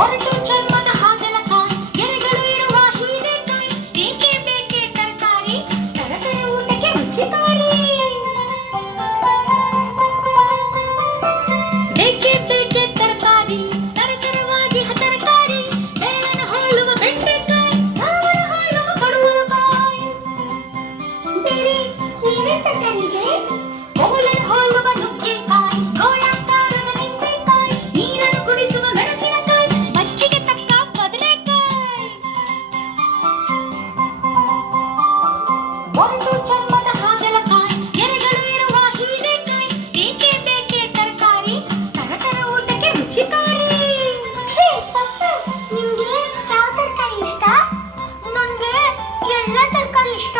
ಒರಟು ಚರ್ಮದ ಹಾಗಲಕಾಯಿ, ಗೆರೆಗಳು ಇರುವ ಹೀರೆಕಾಯಿ, ಬೇಕೇ ಬೇಕೇ ತರಕಾರಿ, ತರಕಾರಿ ಊಟಕ್ಕೆ ರುಚಿಕಾರಿ. ಬೇಕೇ ಬೇಕೇ ತರಕಾರಿ, ತರತರವಾಗಿ ತರಕಾರಿ, ಬೆಳ್ಳನ ಹೋಲುವ ಬೆಂಡೆಕಾಯಿ, ನಾವನ ಹೋಲುವ ಪಡುವಕಾಯಿ. ಬೇರೆ ಏನೇನ್ ತರಕಾರಿ ಇದೆ? ಓಲನ್ ಹೋಲುವ ನುಗ್ಗೆಕಾಯಿ, ಗೋಳಾಕಾರದ ನಿಂಬೆಕಾಯಿ, ನೀರನ್ನು ಕುಡಿಸುವ ಮೆಣಸಿನಕಾಯಿ, ಮಜ್ಜಿಗೆ ತಕ್ಕ ಬದನೆಕಾಯಿ. ಒರಟು ಚರ್ಮದ ಹಾಗಲಕಾಯಿ, ಗೆರೆಗಳು ಇರುವ ಹೀರೆಕಾಯಿ, ಬೇಕೇ ಬೇಕೇ ತರಕಾರಿ, ತರತರ ಊಟಕ್ಕೆ ರುಚಿಕಾರಿ. ಹೇ ಪಪ್ಪ, ನಿಮ್ಗೆ ಯಾವ ತರಕಾರಿ ಇಷ್ಟ? ನನಗೆ ಎಲ್ಲ ತರಕಾರಿ ಇಷ್ಟ.